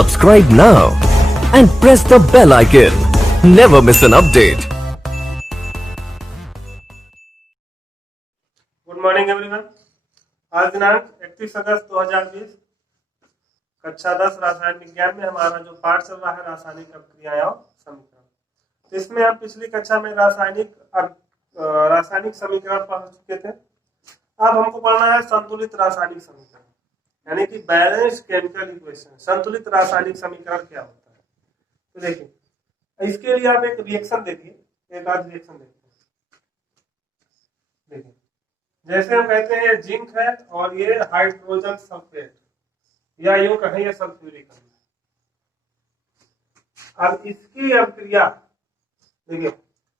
Subscribe now and press the bell icon. Never miss an update. Good morning everyone. आज दिनांक 31 अगस्त 2020 कक्षा 10 रसायन विज्ञान में हमारा जो पाठ चल रहा है रासायनिक अभिक्रियाएं और समीकरण, तो इसमें हम पिछली कक्षा में रासायनिक समीकरण पढ़ चुके थे। अब हमको पढ़ना है संतुलित रासायनिक समीकरण, यानी कि बैलेंस्ड केमिकल इक्वेशन। संतुलित रासायनिक समीकरण क्या होता है, तो देखिए इसके लिए आप एक रिएक्शन देखिए, एक आध रिएक्शन देखिए। देखिए जैसे हम कहते हैं ये जिंक है और ये हाइड्रोजन सल्फेट, या यूं कहें ये सल्फ्यूरिक एसिड। अब इसकी अभिक्रिया देखिए,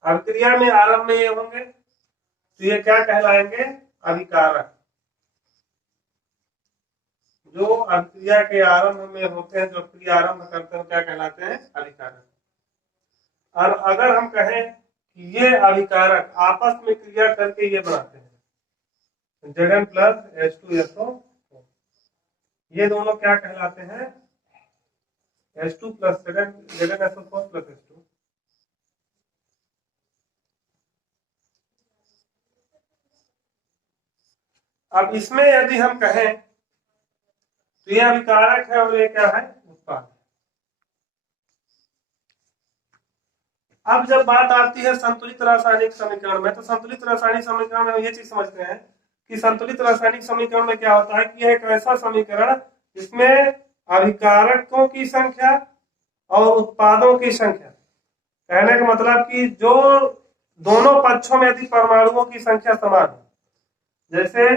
अभिक्रिया में आरंभ में ये होंगे तो ये क्या कहलाएंगे, अभिकारक। जो अभिक्रिया के आरंभ में होते हैं, जो अभिक्रिया आरंभ करते हैं, क्या कहलाते हैं, अभिकारक। और अगर हम कहें कि ये अभिकारक आपस में क्रिया करके ये बनाते हैं Zn प्लस H2SO, ये दोनों क्या कहलाते हैं, H2 plus ZnSO4 plus H2। अब इसमें यदि हम कहें तो ये अभिकारक है और ये क्या है, उत्पाद। अब जब बात आती है संतुलित रासायनिक समीकरण में, तो संतुलित रासायनिक समीकरण में ये चीज समझते हैं कि संतुलित रासायनिक समीकरण में क्या होता है कि यह एक ऐसा समीकरण जिसमें अभिकारकों की संख्या और उत्पादों की संख्या, कहने का मतलब कि जो दोनों पक्षों में यदि परमाणुओं की संख्या समान है, जैसे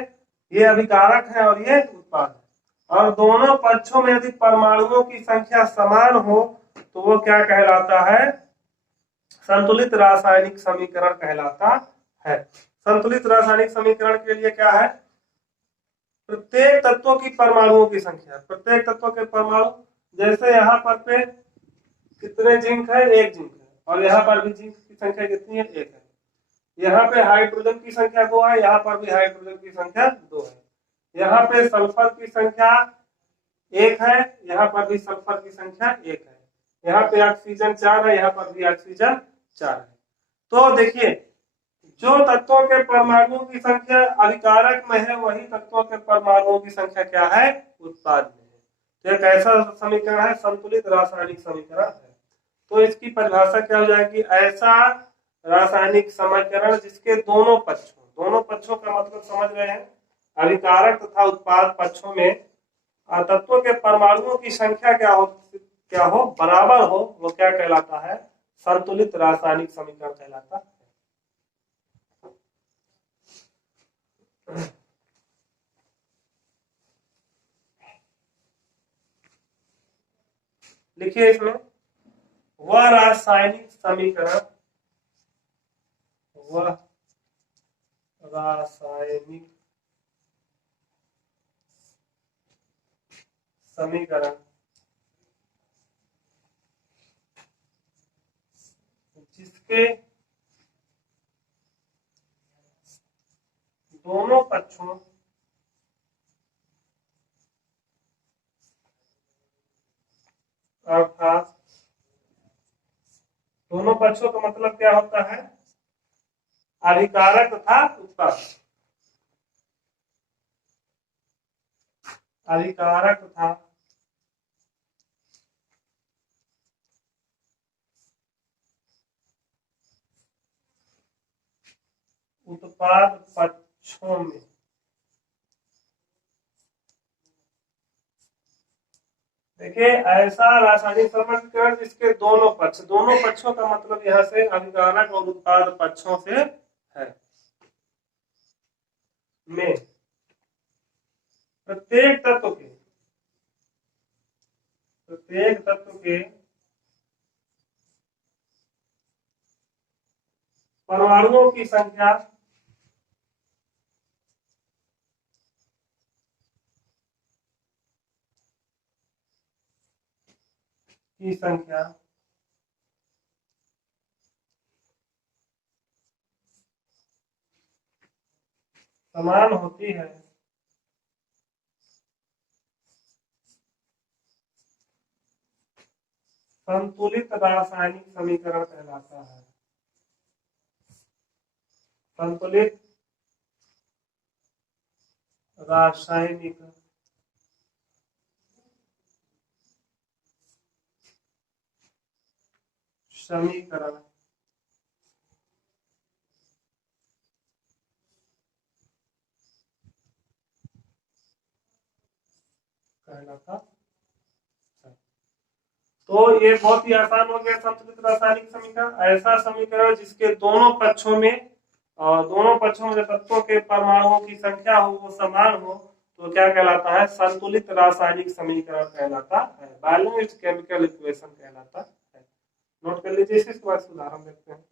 ये अभिकारक है और ये उत्पाद है, और दोनों पक्षों में यदि परमाणुओं की संख्या समान हो तो वो क्या कहलाता है, संतुलित रासायनिक समीकरण कहलाता है। संतुलित रासायनिक समीकरण के लिए क्या है, प्रत्येक तत्वों की परमाणुओं की संख्या, प्रत्येक तत्व के परमाणु, जैसे यहाँ पर पे कितने जिंक है, एक जिंक है, और यहाँ पर भी जिंक की संख्या कितनी है, एक है। यहाँ पे हाइड्रोजन की संख्या 2 है, यहाँ पर भी हाइड्रोजन की संख्या 2 है। यहाँ पे सल्फर की संख्या 1 है, यहाँ पर भी सल्फर की संख्या 1 है। यहाँ पे ऑक्सीजन 4 है, यहाँ पर भी ऑक्सीजन 4 है। तो देखिए जो तत्वों के परमाणुओं की संख्या अभिकारक में है, वही तत्वों के परमाणुओं की संख्या क्या है, उत्पाद में है। तो एक ऐसा समीकरण है, संतुलित रासायनिक समीकरण है। तो इसकी परिभाषा क्या हो जाएगी, ऐसा रासायनिक समीकरण जिसके दोनों पक्षों का मतलब समझ रहे हैं, अभिकारक तथा उत्पाद पक्षों में तत्वों के परमाणुओं की संख्या क्या हो बराबर हो, वो क्या कहलाता है, संतुलित रासायनिक समीकरण कहलाता है। लिखिए इसमें, वह रासायनिक समीकरण जिसके दोनों पक्षों अर्थात दोनों पक्षों का मतलब क्या होता है, अभिकारक तथा उत्पाद, अभिकारक तथा उत्पाद पक्षों में देखिए ऐसा रासायनिक समीकरण जिसके दोनों पक्षों का मतलब यहाँ से अभिकारक और उत्पाद पक्षों से है, में प्रत्येक तत्व के परमाणुओं की संख्या समान होती है संतुलित रासायनिक समीकरण कहलाता है। संतुलित रासायनिक समीकरण कहलाता है। तो ये बहुत ही आसान हो गया संतुलित रासायनिक समीकरण। ऐसा समीकरण जिसके दोनों पक्षों में जो तत्वों के परमाणुओं की संख्या हो वो समान हो तो क्या कहलाता है? संतुलित रासायनिक समीकरण कहलाता है, बैलेंस्ड केमिकल इक्वेशन कहलाता है। नोट कर लीजिए, इसके बाद उदाहरण देखते हैं।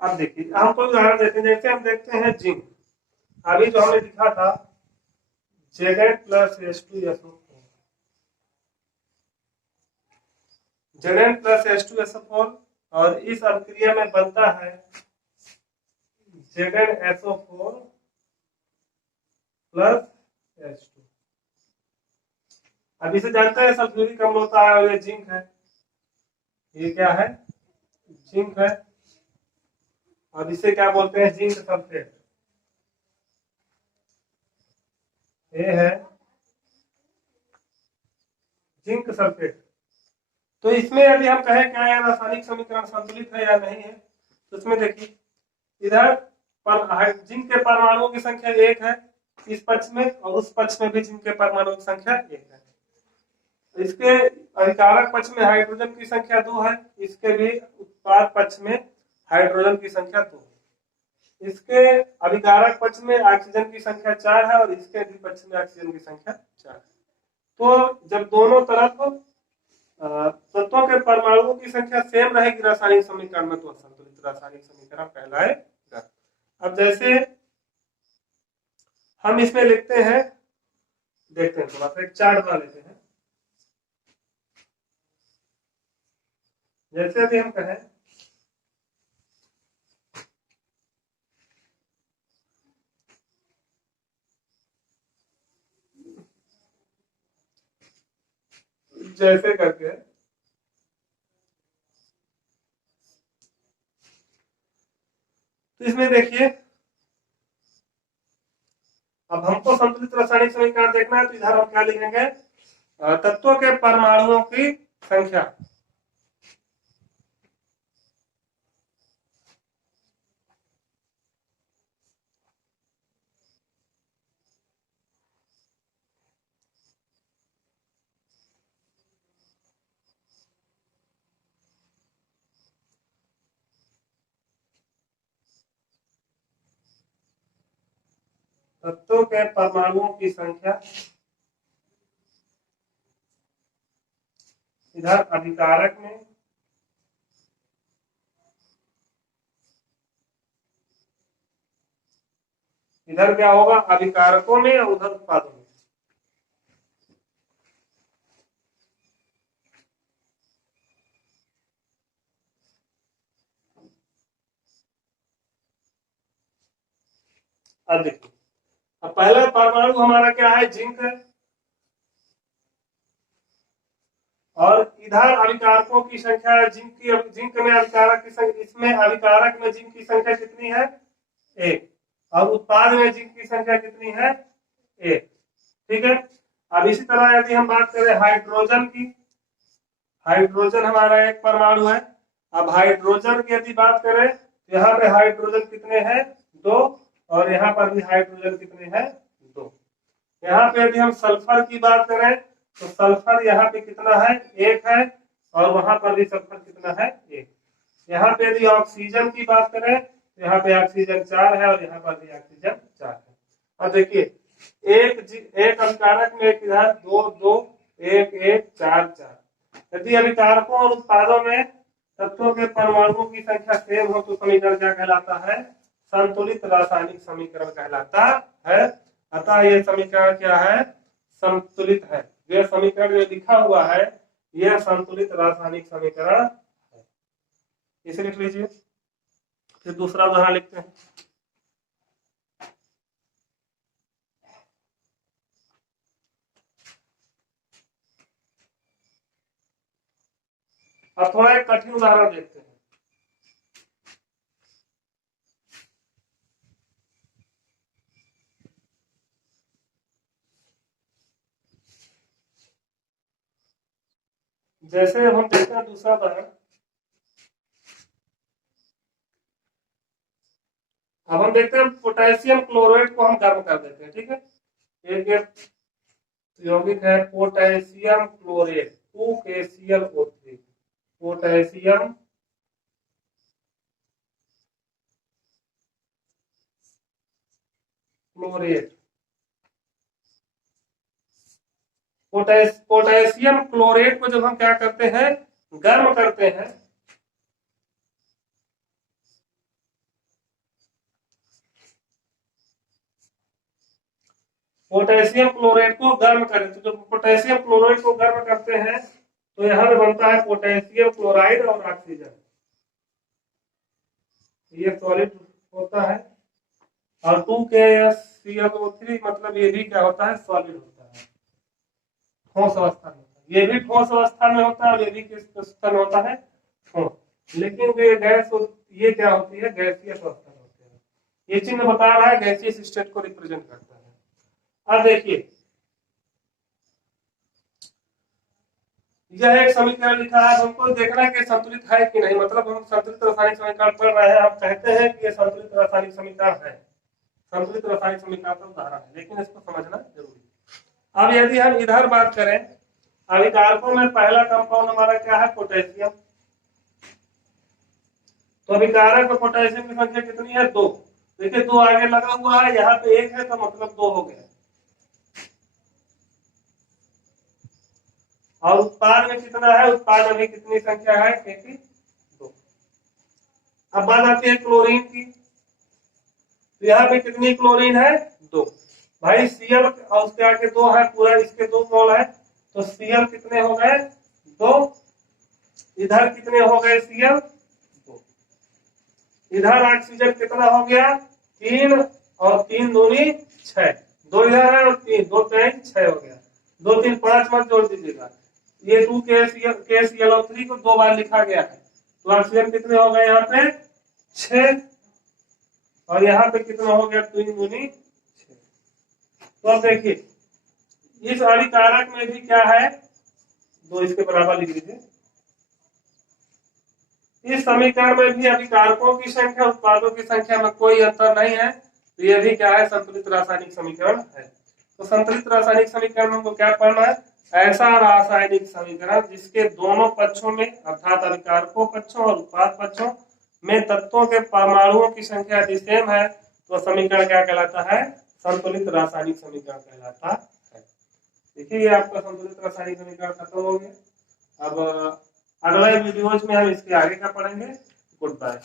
अब देखिए, हम कोई उदाहरण देते हैं। जैसे हम देखते हैं जिंक, अभी जो हमने लिखा था Zn+H2SO4, Zn+H2SO4 और इस अभिक्रिया में बनता है ZnSO4 + H2। अब इसे जानते हैं सल्फ्यूरिक अम्ल होता है और ये जिंक है। ये क्या है? जिंक है। अब इसे क्या बोलते हैं? Zinc sulphate. ये है जिंक सल्फेट। तो इसमें यदि हम कहें क्या है रासायनिक समीकरण संतुलित है या नहीं है, तो इसमें देखिए इधर पर जिंक के परमाणुओं की संख्या 1 है इस पक्ष में, और उस पक्ष में भी जिंक के परमाणुओं की संख्या 1 है। इसके अभिकारक पक्ष में हाइड्रोजन की संख्या 2 है, इसके भी उत्पाद पक्ष में हाइड्रोजन की संख्या 2 है। इसके अभिकारक पक्ष में ऑक्सीजन की संख्या 4 है और इसके भी पक्ष में ऑक्सीजन की संख्या 4 है। तो जब दोनों तरफ तत्वों के परमाणुओं की संख्या सेम रहेगी रासायनिक समीकरण में तो संतुलित रासायनिक समीकरण कहलाएगा। अब जैसे हम इसमें लिखते हैं, देखते हैं थोड़ा सा एक चार्ट बना लेते हैं। जैसे अभी हम कहें जैसे करके, तो इसमें देखिए अब हमको संतुलित रासायनिक समीकरण देखना है, तो इधर हम क्या लिखेंगे? तत्वों के परमाणुओं की संख्या तत्वों के परमाणुओं की संख्या इधर अभिकारक में इधर क्या होगा? अभिकारकों में और उधर उत्पादों में। अब देखिए, अब पहला परमाणु हमारा क्या है? जिंक है। और इधर अभिकारकों की संख्या जिंक में अभिकारक की संख्या, इसमें अभिकारक में जिंक की संख्या कितनी है? 1। और उत्पाद में जिंक की संख्या कितनी है? 1। ठीक है। अब इसी तरह यदि हम बात करें हाइड्रोजन की, हाइड्रोजन हमारा एक परमाणु है। अब हाइड्रोजन की यदि बात करें तो यहाँ पे हाइड्रोजन कितने हैं? 2। और यहाँ पर भी हाइड्रोजन कितने हैं? 2। यहाँ पे यदि हम सल्फर की बात करें तो सल्फर यहाँ पे कितना है? 1 है। और वहां पर भी सल्फर कितना है? 1। यहाँ पे यदि ऑक्सीजन की बात करें तो यहाँ पे ऑक्सीजन 4 है और यहाँ पर भी ऑक्सीजन 4 है। अब देखिए एक अभिकारक में एक इधर 2 2 1 1 4 4। यदि अभिकारकों और उत्पादों में तत्वों के परमाणुओं की संख्या सेम हो तो समीकरण क्या कहलाता है? संतुलित रासायनिक समीकरण कहलाता है। अतः ये समीकरण क्या है? संतुलित है। यह समीकरण जो लिखा हुआ है यह संतुलित रासायनिक समीकरण है। इसे लिख लीजिए। फिर दूसरा उदाहरण लिखते हैं। अब थोड़ा एक कठिन उदाहरण देखते हैं। जैसे हम देखते हैं दूसरा उदाहरण। अब हम देखते हैं पोटेशियम क्लोराइड को हम गर्म कर देते हैं। ठीक है, एक यौगिक है potassium chloride 2KClO3। Potassium chloride potassium chloride को जब हम क्या करते हैं? गर्म करते हैं, पोटेशियम क्लोराइड को गर्म करें तो जब पोटेशियम क्लोराइड को गर्म करते हैं तो यहाँ पे बनता है पोटेशियम क्लोराइड और ऑक्सीजन। ये सॉलिड होता है और 2KClO3 मतलब ये भी क्या होता है? सॉलिड होता है, ठोस अवस्था में होता है। ये भी ठोस अवस्था में होता है और ये भी किस अवस्था में होता है? ठोस। लेकिन जो ये गैस ये क्या होती है? गैसीय अवस्था में होती है। ये चिन्ह बता रहा है गैसीय स्टेट को रिप्रेजेंट करता है। अब देखिए यह एक समीकरण लिखा है, हमको देखना है कि संतुलित है कि नहीं। मतलब हम संतुलित रासायनिक समीकरण पढ़ रहे हैं, हम कहते हैं कि यह संतुलित रासायनिक समीकरण है। संतुलित रासायनिक समीकरण का उदाहरण है, लेकिन इसको समझना जरूरी है। अब यदि हम इधर बात करें, अभिकारकों में पहला कंपाउंड हमारा क्या है? पोटेशियम। तो अभिकारक में पोटेशियम की संख्या कितनी है? 2। देखिए 2 आगे लगा हुआ है, यहाँ पे 1 है तो मतलब 2 हो गया। और उत्पाद में कितना है? उत्पाद में भी कितनी संख्या है? 2। अब बात आती है क्लोरीन की, तो यहाँ पे कितनी क्लोरीन है? 2। भाई Cl और उसके आगे 2 है, पूरा इसके 2 मोल है, तो Cl कितने हो गए? 2। इधर कितने हो गए? Cl 2। इधर ऑक्सीजन कितना हो गया? 3 और 3 दूनी 6। 2 इधर है और 3, 2 3 6 हो गया। 2 3 5 मत जोड़ दीजिएगा। ये 2KClO3 को 2 बार लिखा गया है, तो ऑक्सीजन कितने हो गए? यहाँ पे 6 और यहाँ पे कितना हो गया? 3 दूनी 6। तो अब देखिए इस अभिकारक में भी क्या है? 2 इसके बराबर लिख लीजिए। इस समीकरण में भी अभिकारकों की संख्या उत्पादों की संख्या में कोई अंतर नहीं है, तो यह भी क्या है? संतुलित रासायनिक समीकरण है। तो संतुलित रासायनिक समीकरण में हमको क्या पढ़ना है? ऐसा रासायनिक समीकरण जिसके दोनों पक्षों में अर्थात अभिकारकों पक्षों और उत्पाद पक्षों में तत्वों के परमाणुओं की संख्या यदि सेम है तो समीकरण क्या कहलाता है? संतुलित रासायनिक समीकरण कहलाता है। देखिए ये आपका संतुलित रासायनिक समीकरण खत्म हो गया। अब अगले वीडियोज में हम इसके आगे का पढ़ेंगे। Good bye.